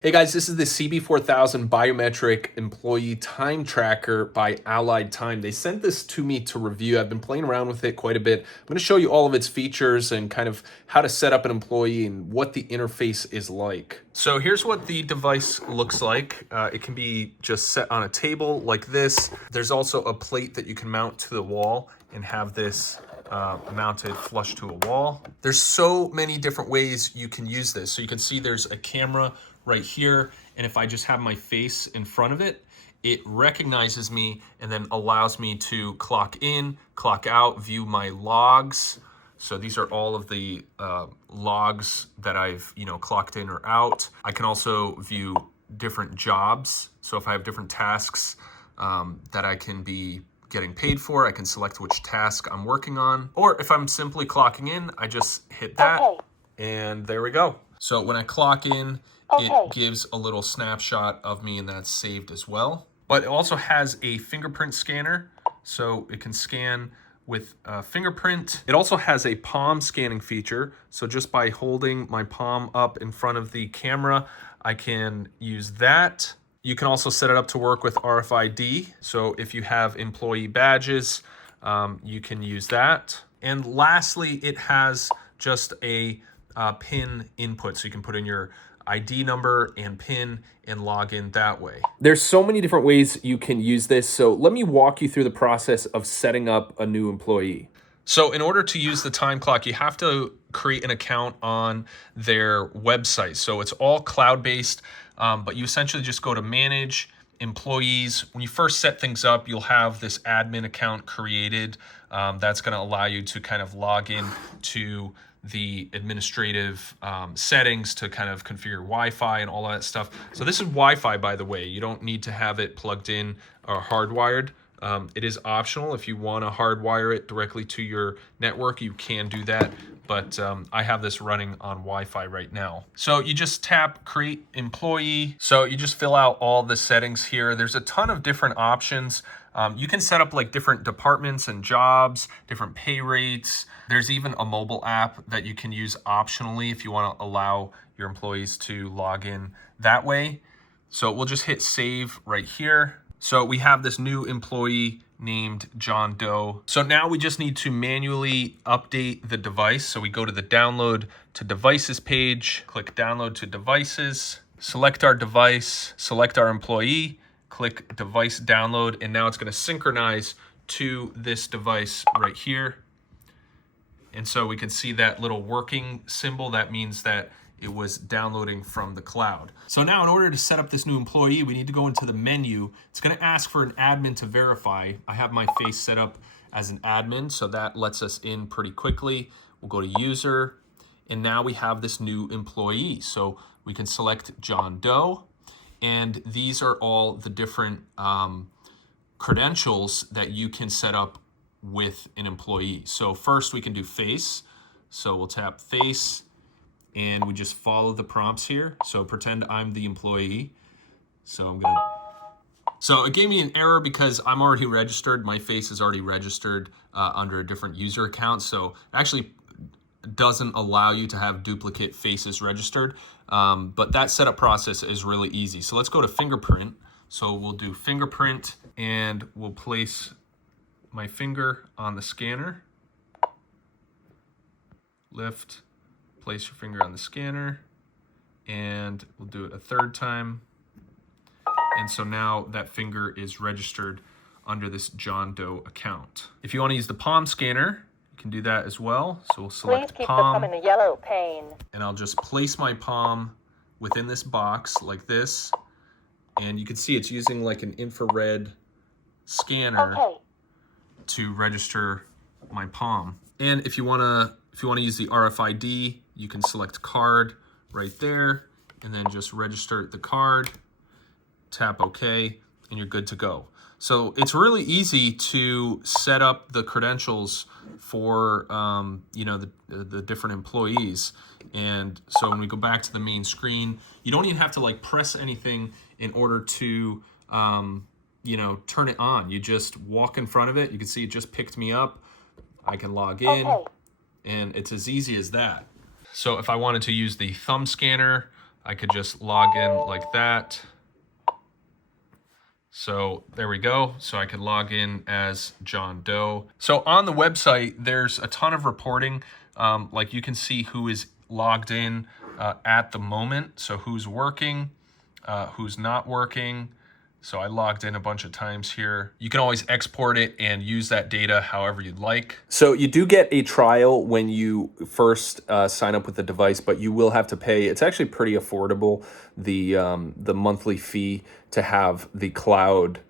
Hey guys, this is the CB4000 Biometric Employee Time Tracker by Allied Time. They sent this to me to review. I've been playing around with it quite a bit. I'm going to show you all of its features and kind of how to set up an employee and what the interface is like. So here's what the device looks like. It can be just set on a table like this. There's also a plate that you can mount to the wall and have this mounted flush to a wall. There's so many different ways you can use this. So you can see there's a camera right here, and if I just have my face in front of it, it recognizes me and then allows me to clock in, clock out, view my logs. So these are all of the logs that I've clocked in or out. I can also view different jobs. So if I have different tasks that I can be getting paid for, I can select which task I'm working on. Or if I'm simply clocking in, I just hit that, and there we go. So when I clock in, it gives a little snapshot of me, and that's saved as well. But it also has a fingerprint scanner, so it can scan with a fingerprint. It also has a palm scanning feature. So just by holding my palm up in front of the camera, I can use that. You can also set it up to work with RFID. So if you have employee badges, you can use that. And lastly, it has just a PIN input. So you can put in your ID number and PIN and log in that way. There's so many different ways you can use this. So let me walk you through the process of setting up a new employee. So in order to use the time clock, you have to create an account on their website. So it's all cloud-based, but you essentially just go to Manage, Employees. When you first set things up, you'll have this admin account created. That's going to allow you to kind of log in to the administrative settings to kind of configure Wi-Fi and all that stuff. So this is Wi-Fi, by the way. You don't need to have it plugged in or hardwired. It is optional. If you want to hardwire it directly to your network, you can do that. But I have this running on Wi-Fi right now. So you just tap Create Employee. So you just fill out all the settings here. There's a ton of different options. You can set up like different departments and jobs, different pay rates. There's even a mobile app that you can use optionally if you want to allow your employees to log in that way. So we'll just hit Save right here. So we have this new employee named John Doe. So now we just need to manually update the device. So we go to the Download to Devices page, click Download to Devices, select our device, select our employee, click Device Download, and now it's going to synchronize to this device right here. And so we can see that little working symbol. That means that it was downloading from the cloud. So now in order to set up this new employee, we need to go into the menu. It's going to ask for an admin to verify. I have my face set up as an admin, so that lets us in pretty quickly. We'll go to User, and now we have this new employee. So we can select John Doe, and these are all the different credentials that you can set up with an employee. So first we can do face. So we'll tap face, and we just follow the prompts here. So pretend I'm the employee. So it gave me an error because I'm already registered. My face is already registered under a different user account. So actually doesn't allow you to have duplicate faces registered. But that setup process is really easy. So let's go to fingerprint. So we'll do fingerprint, and we'll place my finger on the scanner. Lift, place your finger on the scanner, and we'll do it a third time. And so now that finger is registered under this John Doe account. If you want to use the palm scanner, you can do that as well. So we'll select Please keep palm, the palm in the yellow pane. and I'll just place my palm within this box like this. And you can see it's using like an infrared scanner to register my palm. And if you want to use the RFID, you can select card right there, and then just register the card, tap OK, and you're good to go. So it's really easy to set up the credentials for the different employees. And so when we go back to the main screen, you don't even have to like press anything in order to turn it on. You just walk in front of it. You can see it just picked me up. I can log in, and it's as easy as that. So if I wanted to use the thumb scanner, I could just log in like that. So there we go. So I could log in as John Doe. So on the website, there's a ton of reporting. Like you can see who is logged in at the moment. So who's working, who's not working. So I logged in a bunch of times here. You can always export it and use that data however you'd like. So you do get a trial when you first sign up with the device, but you will have to pay. It's actually pretty affordable, the monthly fee to have the cloud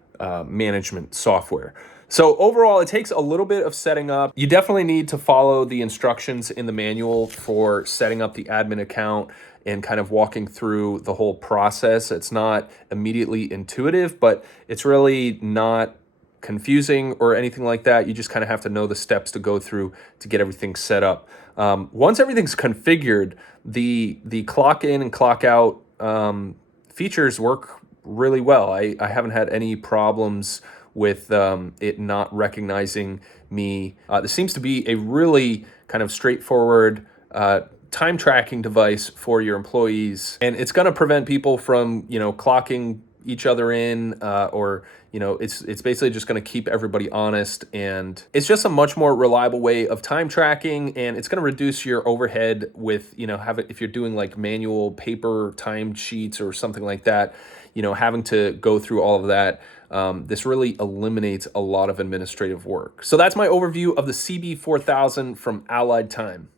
management software. So overall, it takes a little bit of setting up. You definitely need to follow the instructions in the manual for setting up the admin account and kind of walking through the whole process. It's not immediately intuitive, but it's really not confusing or anything like that. You just kind of have to know the steps to go through to get everything set up. Once everything's configured, the clock in and clock out features work really well. I haven't had any problems with it not recognizing me. This seems to be a really kind of straightforward time tracking device for your employees, and it's going to prevent people from, clocking each other in, or it's basically just going to keep everybody honest, and it's just a much more reliable way of time tracking, and it's going to reduce your overhead with if you're doing like manual paper time sheets or something like that, having to go through all of that. This really eliminates a lot of administrative work. So that's my overview of the CB4000 from Allied Time.